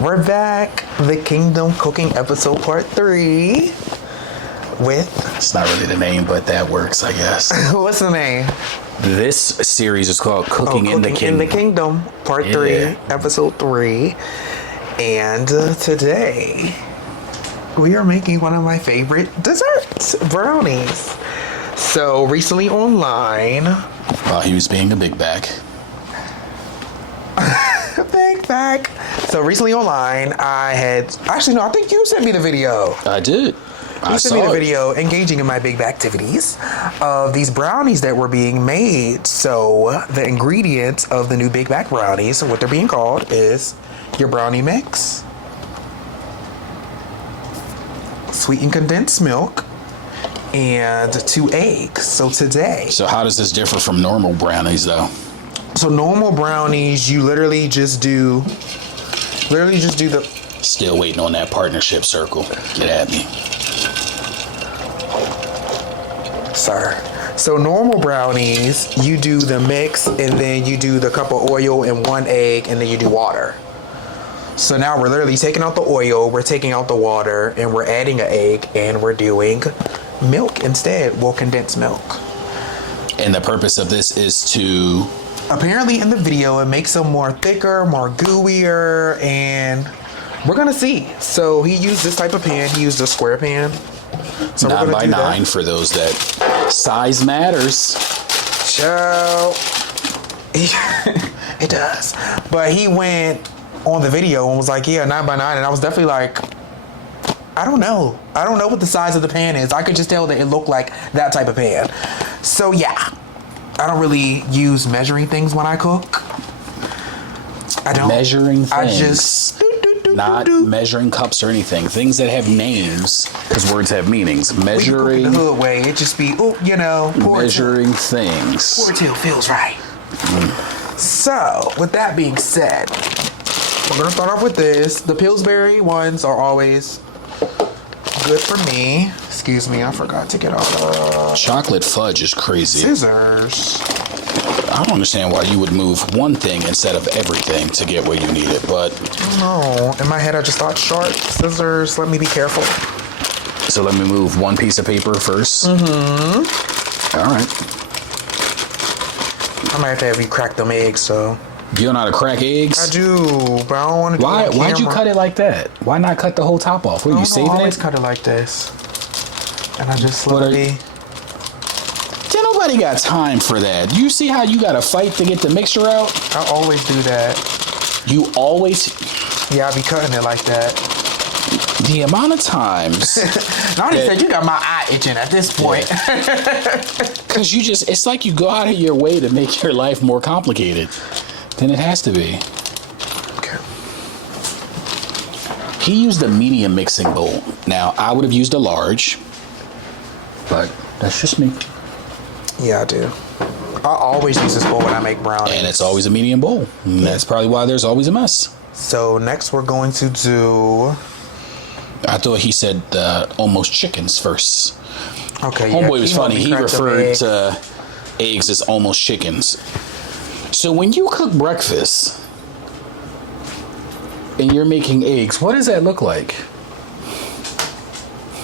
We're back. The Kingdom Cooking episode part 3 with... It's not really the name, but that works, I guess. What's the name? This series is called Cooking in the Kingdom. In the Kingdom, part 3, episode 3. And today, we are making one of my favorite desserts, brownies. So, recently online... While he was being a big back. Big back. So recently online, I had... Actually, no, I think you sent me the video. I did. You sent me the video engaging in my big activities of these brownies that were being made. So the ingredients of the new Big Back brownies, what they're being called, is your brownie mix, sweetened condensed milk, and 2 eggs. So today... So how does this differ from normal brownies, though? So normal brownies, you literally just do the... Still waiting on that partnership circle. Get at me. Sir. So normal brownies, you do the mix and then you do the cup of oil and 1 egg and then you do water. So now we're literally taking out the oil, we're taking out the water, and we're adding an egg and we're doing milk instead. Well, condensed milk. And the purpose of this is to... Apparently in the video, it makes them more thicker, more gooier, and we're gonna see. So he used this type of pan. He used a square pan. So 9 by 9 for those that size matters. Ciao. It does. But he went on the video and was like, yeah, 9 by 9. And I was definitely like, I don't know. I don't know what the size of the pan is. I could just tell that it looked like that type of pan. So yeah. I don't really use measuring things when I cook. I don't. Measuring things. I just... Not measuring cups or anything. Things that have names, because words have meanings. Measuring... The hood way, it just be, measuring things. Poor till feels right. So, with that being said, we're going to start off with this. The Pillsbury ones are always good for me. Excuse me, I forgot to get off. Chocolate fudge is crazy. Scissors. I don't understand why you would move one thing instead of everything to get where you need it, but... No, in my head I just thought sharp scissors, let me be careful. So let me move one piece of paper first. Mm-hmm. All right. I might have to have you crack them eggs, so... You don't know how to crack eggs? I do, but I don't want to do it on camera. Why'd you cut it like that? Why not cut the whole top off? Were you saving it? I always cut it like this. And I just slowly... Yeah, nobody got time for that. You see how you gotta fight to get the mixture out? I always do that. You always... Yeah, I be cutting it like that. The amount of times... I already said you got my eye itching at this point. Because you just... It's like you go out of your way to make your life more complicated than it has to be. Okay. He used a medium mixing bowl. Now, I would have used a large, but that's just me. Yeah, I do. I always use this bowl when I make brownies. And it's always a medium bowl. And that's probably why there's always a mess. So next we're going to do... I thought he said almost chickens first. Okay, Homeboy was funny. He referred to eggs as almost chickens. So when you cook breakfast and you're making eggs, what does that look like?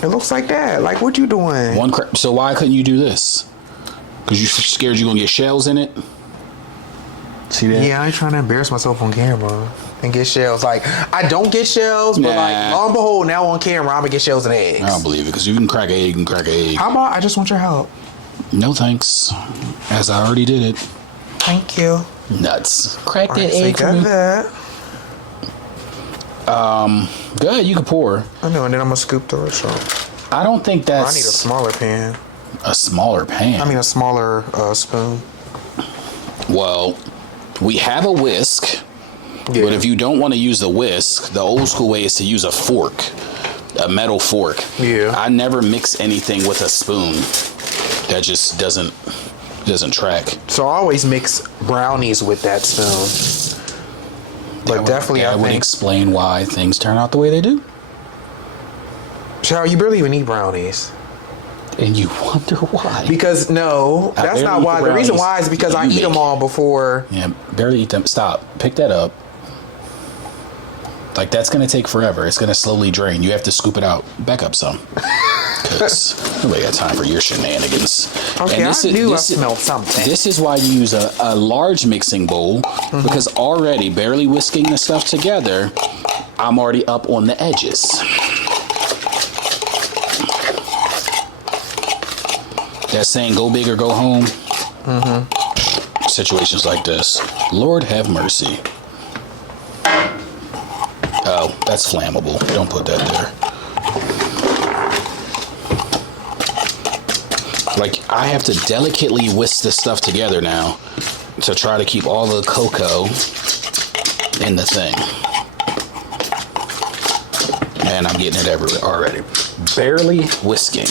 It looks like that. Like, what you doing? So why couldn't you do this? Because you're scared you're going to get shells in it? See that? Yeah, I ain't trying to embarrass myself on camera and get shells. Like, I don't get shells, but like, lo and behold, now on camera, I'm going to get shells and eggs. I don't believe it, because you can crack an egg and crack an egg. How about I just want your help? No thanks. As I already did it. Thank you. Nuts. Crack that So egg for me. That. Go ahead, you can pour. I know, and then I'm going to scoop through it, so. I don't think that's... I need a smaller pan. A smaller pan? I mean, a smaller spoon. Well, we have a whisk, but if you don't want to use the whisk, the old school way is to use a fork, a metal fork. Yeah. I never mix anything with a spoon. That just doesn't track. So I always mix brownies with that spoon. But definitely, I think... That would explain why things turn out the way they do. Child, you barely even eat brownies. And you wonder why. Because, no, that's not why. The reason why is because I eat them all before. Yeah, barely eat them. Stop. Pick that up. Like, that's going to take forever. It's going to slowly drain. You have to scoop it out. Back up some. Because nobody got time for your shenanigans. Okay, and I smelled something. This is why you use a large mixing bowl. Because already, barely whisking the stuff together, I'm already up on the edges. That saying, go big or go home. Situations like this. Lord have mercy. Oh, that's flammable. Don't put that there. Like, I have to delicately whisk this stuff together now to try to keep all the cocoa in the thing. And I'm getting it everywhere already. Barely whisking.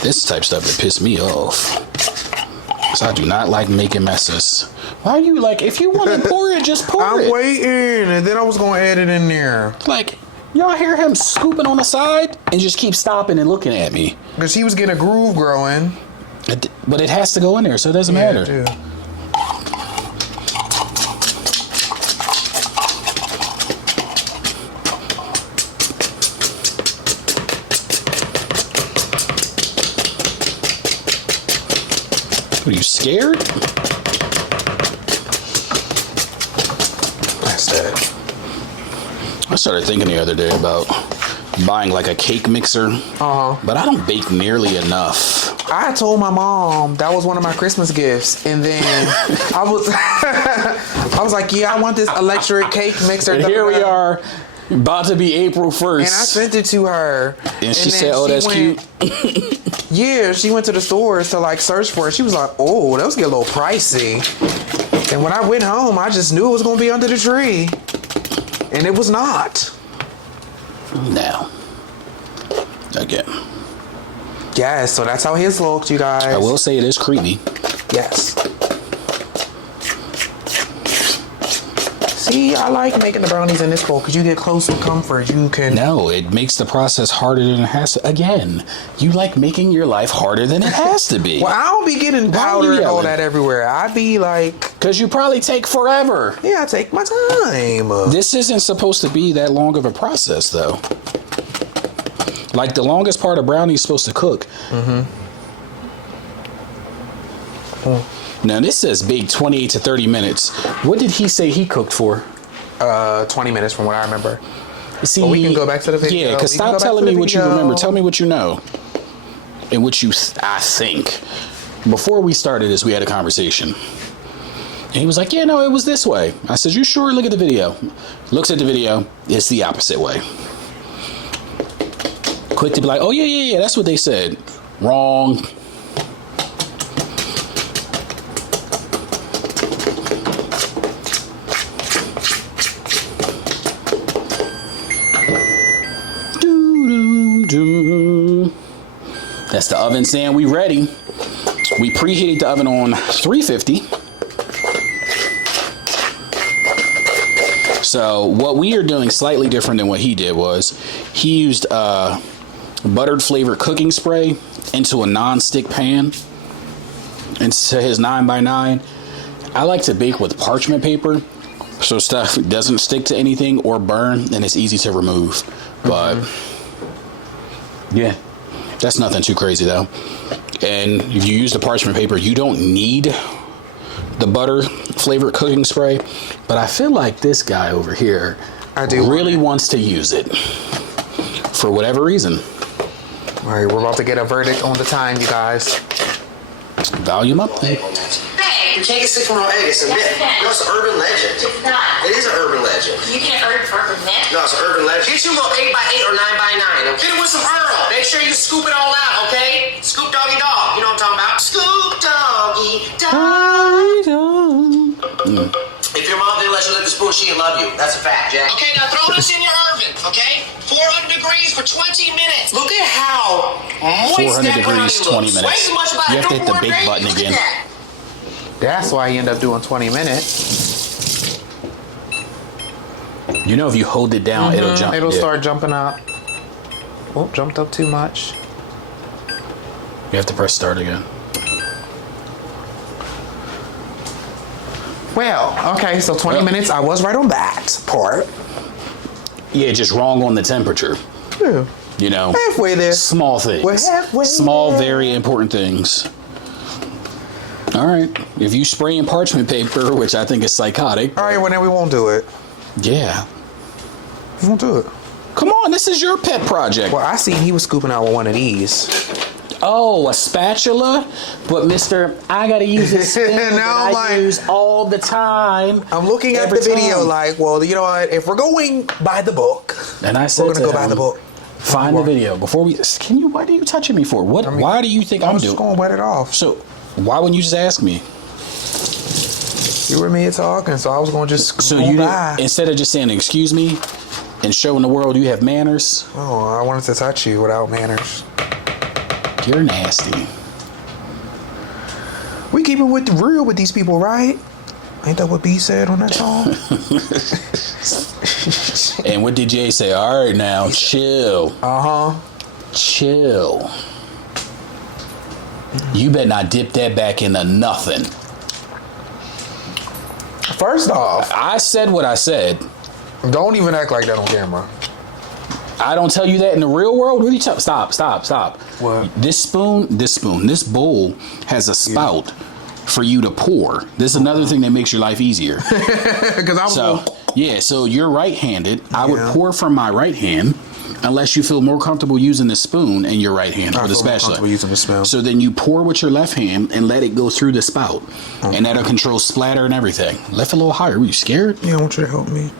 This type stuff that pissed me off. Because I do not like making messes. Why are you like, if you want to pour it, just pour it. I'm waiting, and then I was going to add it in there. Like, y'all hear him scooping on the side and just keep stopping and looking at me. Because he was getting a groove growing. But it has to go in there, so it doesn't matter. It do. Are you scared? That's that. I started thinking the other day about buying like a cake mixer. But I don't bake nearly enough. I told my mom that was one of my Christmas gifts, and then I was like, yeah, I want this electric cake mixer. And here we are, about to be April 1st. And I sent it to her. And she said, oh, that's cute. Yeah, she went to the stores to like search for it. She was like, oh, those get a little pricey. And when I went home, I just knew it was going to be under the tree. And it was not. Now, again. Yes, so that's how his looked, you guys. I will say it is creamy. Yes. See, I like making the brownies in this bowl because you get close to comfort. You can... No, it makes the process harder than it has to. Again, you like making your life harder than it has to be. Well, I don't be getting powder and all that everywhere. I be like... Because you probably take forever. Yeah, I take my time. This isn't supposed to be that long of a process, though. Like, the longest part of brownie is supposed to cook. Now, this says bake 28 to 30 minutes. What did he say he cooked for? 20 minutes from what I remember. See, but we can go back to the video. Yeah, because stop telling me what you remember. Tell me what you know. And what you, I think. Before we started this, we had a conversation. And he was like, yeah, no, it was this way. I said, you sure? Look at the video. Looks at the video. It's the opposite way. Quick to be like, oh, yeah, that's what they said. Wrong. That's the oven saying we ready. We preheated the oven on 350. So what we are doing slightly different than what he did was he used buttered flavored cooking spray into a non-stick pan, into his 9x9. I like to bake with parchment paper so stuff doesn't stick to anything or burn and it's easy to remove. But yeah, that's nothing too crazy though. And if you use the parchment paper, you don't need the butter flavored cooking spray. But I feel like this guy over here really wants to use it for whatever reason. All right, we're about to get a verdict on the time, you guys. Volume up. You can't get sick from raw egg. It's a myth. No, it's an urban legend. It's not. It is an urban legend. You can't urban myth. No, it's an urban legend. Get you a little 8x8 or 9x9. Get it with some Earl. Make sure you scoop it all out, okay? Scoop doggy dog. You know what I'm talking about? Scoop doggy dog. If your mom didn't let you lick the spoon, she'd love you. That's a fact, Jack. Okay, now throw this in your oven, okay? 400 degrees for 20 minutes. Look at how moist 400 that degrees, brownie 20 looks. minutes. Way too much about You it. have to hit the No big more button gravy. again. Look at that. That's why you end up doing 20 minutes. You know, if you hold it down, it'll jump. It'll start jumping up. Oh, jumped up too much. You have to press start again. Well, okay, so 20 Well- minutes. I was right on that part. Yeah, just wrong on the temperature. Yeah. You know, Halfway there. small things. We're halfway Small, there. very important things. All right. If you spray in parchment paper, which I think is psychotic. All right, well, then we won't do it. Yeah. We won't do it. Come on, this is your pet project. Well, I seen he was scooping out with one of these. Oh, a spatula? But mister, I gotta use this spoon Now that I'm I like- use all the time. I'm looking at Every the video time. like, well, you know what? If we're going by the book, And I said we're gonna to go by him, the book. Find the video before we. Can you? What are you touching me for? What? Why do you think I'm just doing? gonna wet it off. So, why wouldn't you just ask me? You were mid talking, so I was gonna just So go you by. didn't, instead of just saying excuse me, and showing the world you have manners, Oh, I wanted to touch you without manners. you're nasty. We keep it with the real with these people, right? Ain't that what B said on that song? And what did Jay say? All right, now chill, chill. You better not dip that back into nothing. First off, I said what I said. don't even act like that on camera. I don't tell you that in the real world. What are you talking? Stop. What? This bowl has a spout for you to pour. This is another thing that makes your life easier. Because I was So, yeah, so you're right-handed. I would Yeah. pour from my right hand unless you feel more comfortable using the spoon in your right hand or the feel more spatula. comfortable using the spoon. So then you pour with your left hand and let it go through the spout. And that'll control splatter and everything. Lift a little higher. Were you scared? Yeah, I want you to help me.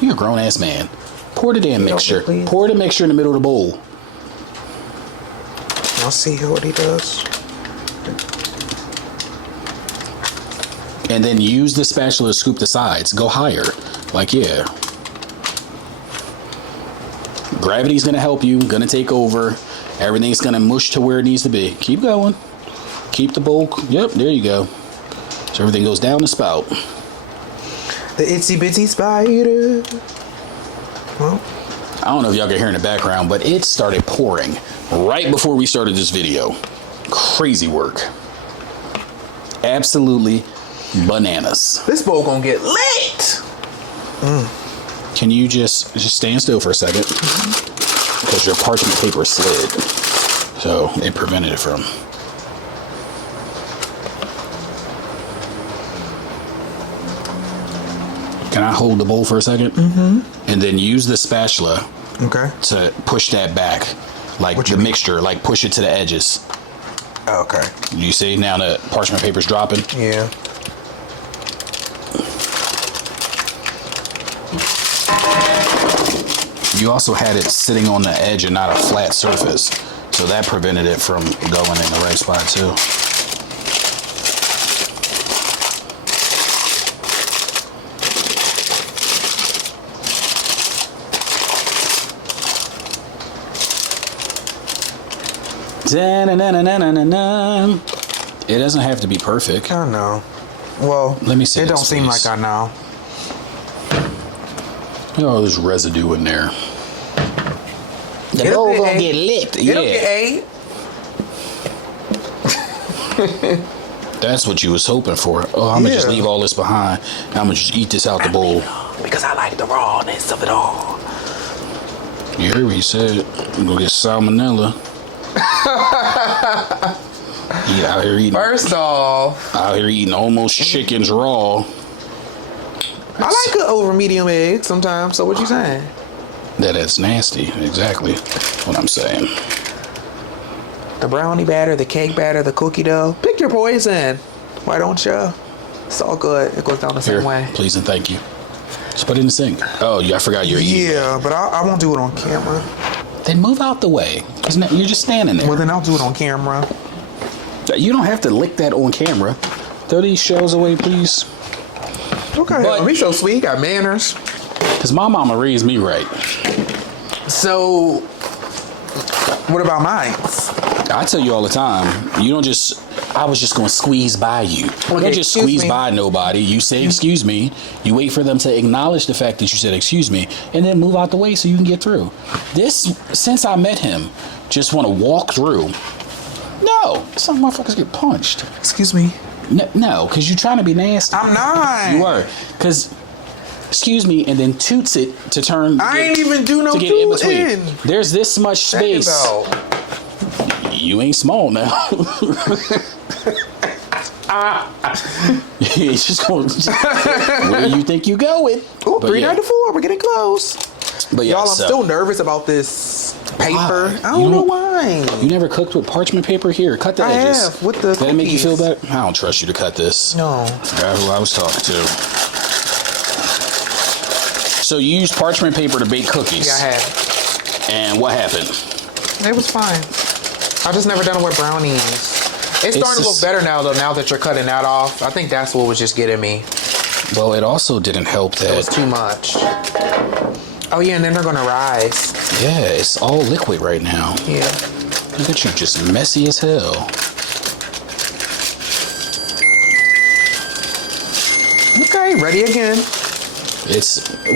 You're a grown-ass man. Pour the damn mixture. please. Pour the mixture in the middle of the bowl. I'll see what he does. And then use the spatula to scoop the sides. Go higher. Like, yeah. Gravity's going to help you. Going to take over. Everything's going to mush to where it needs to be. Keep going. Keep the bowl. Yep, there you go. So everything goes down the spout. The itsy bitsy spider. Well, I don't know if y'all can hear in the background, but it started pouring right before we started this video. Crazy work. Absolutely bananas. this bowl gonna get lit. Can you just stand still for a second? Because your parchment paper slid. So it prevented it from. Can I hold the bowl for a second? Mm-hmm. And then use the spatula Okay. to push that back. Like What the you mean? mixture, like push it to the edges. Okay. You see now the parchment paper's dropping? Yeah. You also had it sitting on the edge and not a flat surface. So that prevented it from going in the right spot too. Da-na-na-na-na-na-na. It doesn't have to be perfect. I know. Well, Let me see It don't this, seem please. like I know. Oh, there's residue in there. The It'll bowl get gonna ate. get licked. It'll Yeah, get ate. that's what you was hoping for. Oh, I'm gonna just Yeah. leave all this behind. I'm gonna just eat this out the bowl. Because I like the rawness of it all. You heard what he said. I'm gonna get salmonella. He out here eating. First off, Out here eating almost chickens raw. I like it over medium egg sometimes. So what you saying? That's nasty. Exactly what I'm saying. The brownie batter, the cake batter, the cookie dough. Pick your poison. Why don't you? It's all good. It goes down the Here, same way. please and thank you. Just put it in the sink. Oh, I forgot you're eating. Yeah, but I won't do it on camera. Then move out the way. You're just standing there. Well, then I'll do it on camera. You don't have to lick that on camera. Throw these shells away, please. Okay, But- be so sweet. Got manners. Because my mama raised me right. So, what about mine? I tell you all the time, you don't just, I was just going to squeeze by you. You Okay, don't just excuse squeeze me. by nobody. You say, excuse me. You wait for them to acknowledge the fact that you said, excuse me, and then move out the way so you can get through. This, since I met him, just want to walk through. No, some motherfuckers get punched. Excuse me. No, because you're trying to be nasty. I'm not. You are. Because, excuse me, and then toots it to turn. I ain't even do no tooting. There's this much space. You ain't small now. It's just going. Where do you think you going? Ooh, 394. We're getting close. But y'all, I'm still nervous about this paper. I don't know why. You never cooked with parchment paper? Here, cut the edges. I have with the. Did that make you feel better? I don't trust you to cut this. No. I forgot who I was talking to. So you used parchment paper to bake cookies? Yeah, I had. And what happened? It was fine. I just never done it with brownies. It's starting to look better now, though, now that you're cutting that off. I think that's what was just getting me. Well, it also didn't help that... It was too much. Oh, yeah, and then they're going to rise. Yeah, it's all liquid right now. Yeah. Look at you, just messy as hell. Okay, ready again.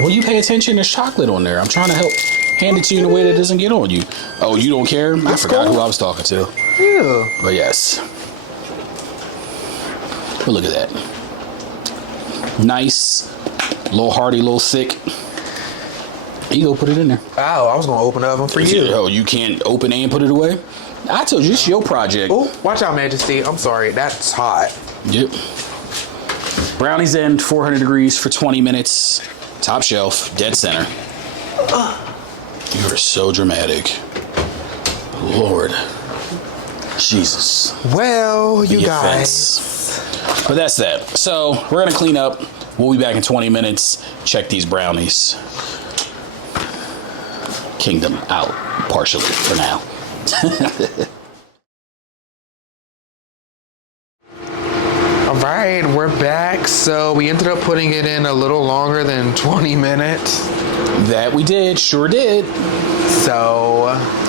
Well, you pay attention, there's chocolate on there. I'm trying to hand it to you in a way that doesn't get on you. Oh, you don't care? I forgot who I was talking to. Yeah. But yes. But look at that. Nice, little hearty, little thick. You go put it in there. Oh, I was going to open the oven for you. Oh, you can't open and put it away? I told you, it's your project. Oh, watch out, Majesty. I'm sorry. That's hot. Yep. Brownies in 400 degrees for 20 minutes. Top shelf, dead center. You are so dramatic. Lord. Jesus. Well, you guys. But that's that. So we're going to clean up. We'll be back in 20 minutes. Check these brownies. Kingdom out, partially, for now. All right, we're back. So we ended up putting it in a little longer than 20 minutes. That we did, sure did. So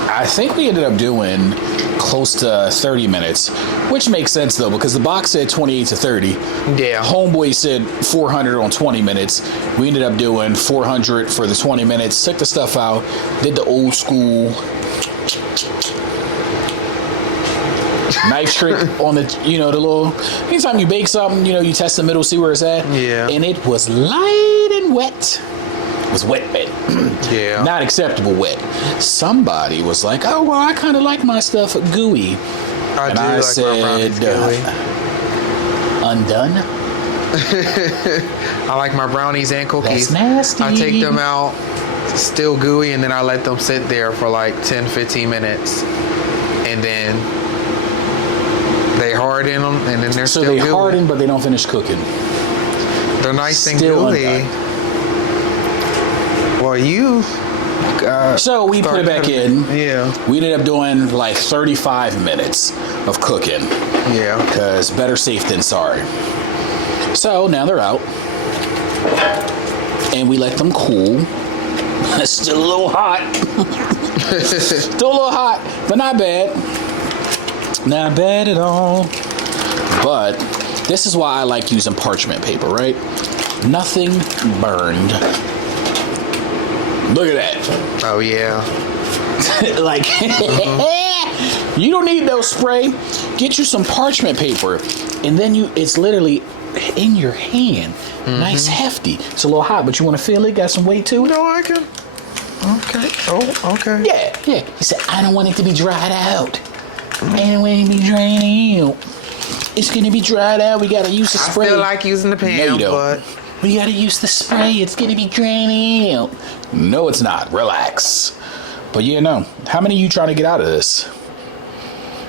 I think we ended up doing close to 30 minutes, which makes sense though, because the box said 28 to 30. Yeah. Homeboy said 400 on 20 minutes. We ended up doing 400 for the 20 minutes, took the stuff out, did the old school knife trick on the, the little, anytime you bake something, you test the middle, see where it's at. Yeah. And it was light and wet. It was wet. Yeah. Not acceptable wet. Somebody was like, oh, well, I kind of like my stuff gooey. I said, gooey. Undone? I like my brownies and cookies. That's nasty. I take them out, still gooey, and then I let them sit there for like 10, 15 minutes. And then they harden them, and then they're still gooey. So they harden, but they don't finish cooking. They're nice and gooey. Well, you... so we put it back in. Yeah. We ended up doing like 35 minutes of cooking. Yeah. Because better safe than sorry. So now they're out. And we let them cool. It's still a little hot. Still a little hot, but not bad. Not bad at all. But this is why I like using parchment paper, right? Nothing burned. Look at that. Oh, yeah. Like, you don't need no spray. Get you some parchment paper. And then it's literally in your hand. Nice, hefty. It's a little hot, but you want to feel it? Got some weight to it? No, I can. Okay. Oh, okay. Yeah. He said, I don't want it to be dried out. I don't want it to be dried out. It's going to be dried out. We got to use the spray. I feel like using the pan, no, you don't. but... We got to use the spray. It's going to be dried out. No, it's not. Relax. But how many are you trying to get out of this?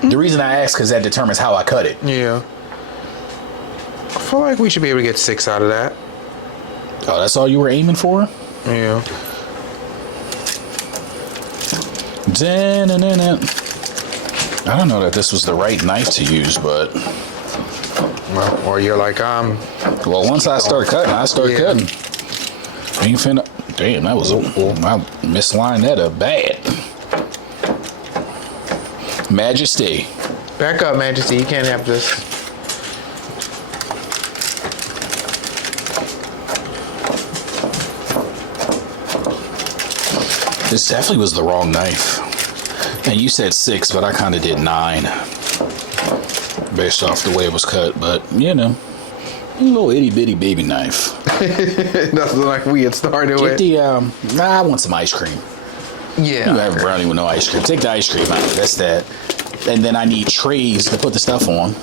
The reason I ask, because that determines how I cut it. Yeah. I feel like we should be able to get 6 out of that. Oh, that's all you were aiming for? Yeah. I don't know that this was the right knife to use, but... Well, or you're like, Well, once I start cutting, I start cutting. Ain't finna... Damn, that was... I mislined that up bad. Majesty. Back up, Majesty. You can't have this. This definitely was the wrong knife. And you said 6, but I kind of did 9. based off the way it was cut, but you know, a little itty bitty baby knife. That's like we had started Get with. the I want some ice cream. Yeah. You have a brownie with no ice cream. Take the ice cream out. That's that. And then I need trays to put the stuff on.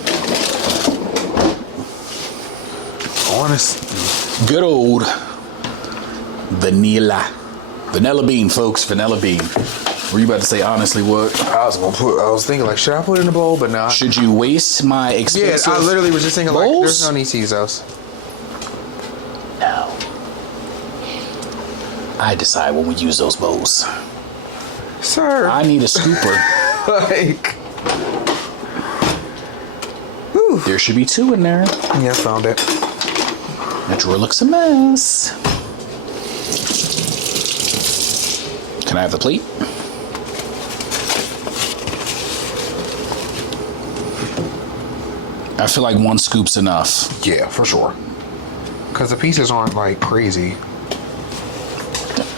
Honest. Good old vanilla bean, folks. Vanilla bean. Were you about to say honestly what? I was thinking like, should I put it in a bowl? But no. Should you waste my Yeah, expensive I literally was just thinking like, bowls? there's no need to use those. No. I decide when we use those bowls. Sir. I need a scooper. Like. There should be 2 in there. Yeah, found it. That drawer looks a mess. Can I have the plate? I feel like 1 scoop's enough. Yeah, for sure. Because the pieces aren't like crazy.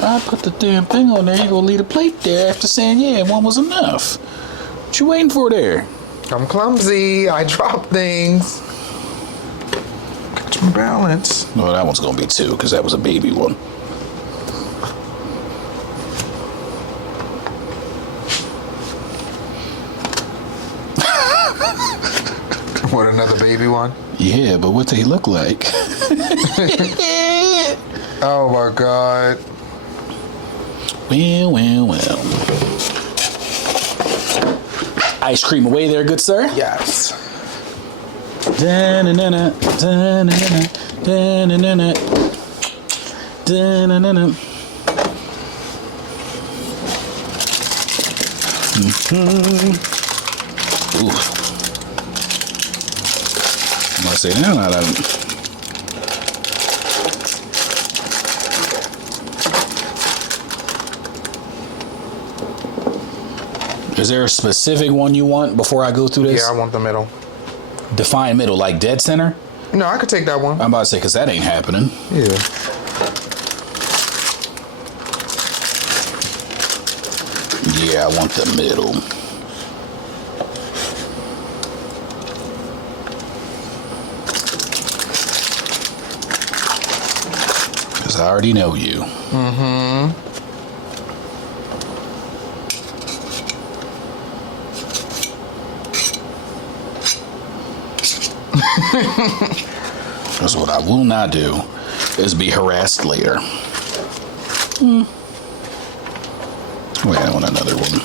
I put the damn thing on there. You gonna leave the plate there after saying, yeah, 1 was enough. What you waiting for there? I'm clumsy. I drop things. Got some balance. Well, that one's gonna be 2 because that was a baby one. What, another baby one? Yeah, but what they look like? Oh my god. Well. Ice cream away there, good sir. Yes. Da-na-na-na, da-na-na-na, da-na-na-na, da-na-na-na. Ooh. I'm gonna say now, I don't. Is there a specific one you want before I go through this? Yeah, I want the middle. Define middle, like dead center? No, I could take that one. I'm about to say, because that ain't happening. Yeah. Yeah, I want the middle. Because I already know you. Mm-hmm. Because what I will not do is be harassed later. Wait, I want another one.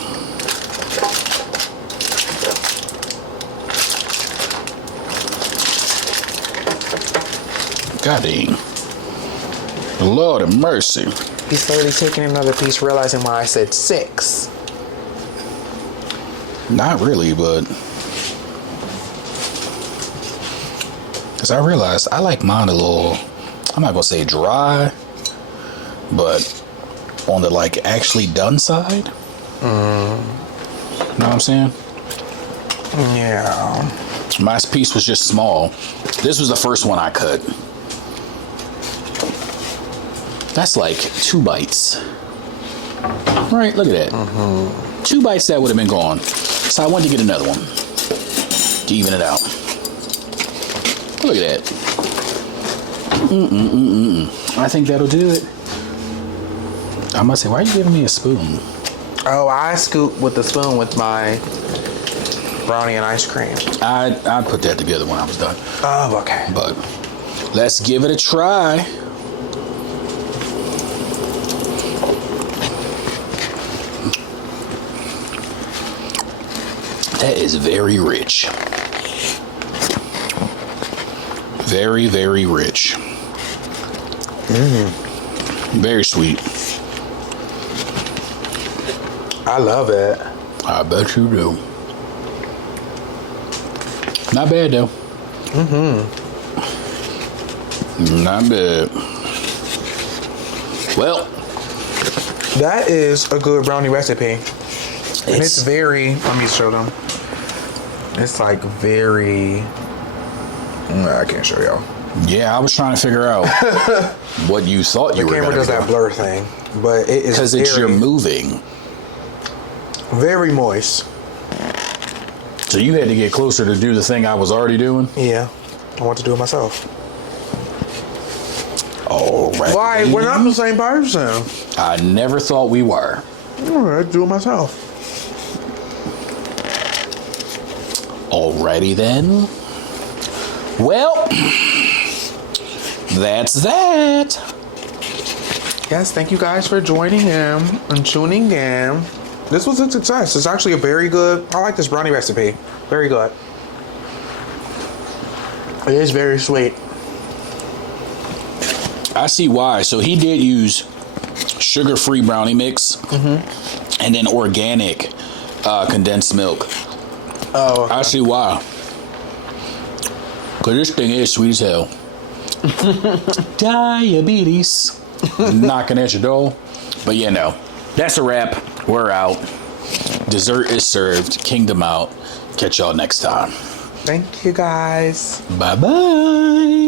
God dang. Lord of mercy. He's slowly taking another piece, realizing why I said 6. Not really, but... Because I realized I like mine a little... I'm not going to say dry, but on the, like, actually done side. You know what I'm saying? Yeah. My piece was just small. This was the first one I cut. That's like 2 bites. Right, look at that. 2 bites that would have been gone. So I wanted to get another one to even it out. Look at that. I think that'll do it. I must say, why are you giving me a spoon? Oh, I scoop with the spoon with my brownie and ice cream. I put that together when I was done. Oh, okay. But let's give it a try. That is very rich. Very, very rich. Very sweet. I love it. I bet you do. Not bad though. Not bad. Well, That is a good brownie recipe. And it's very, let me show them. It's like very, I can't show y'all. yeah, I was trying to figure out what you thought you The were camera going does to that do. blur thing, but it is Because it's very, you're moving. very moist. So you had to get closer to do the thing I was already doing? Yeah. I want to do it myself. All right. Why? We're not the same person. I never thought we were. All right, do it myself. Alrighty then. Well, that's that. Yes, thank you guys for joining in and tuning in. This was a success. It's actually a very good, I like this brownie recipe. Very good. It is very sweet. I see why. So he did use sugar-free brownie mix and then organic condensed milk. Oh, okay. I see why. Because this thing is sweet as hell. Diabetes. Knocking at your door. But yeah, no. That's a wrap. We're out. Dessert is served. Kingdom out. Catch y'all next time. Thank you guys. Bye-bye.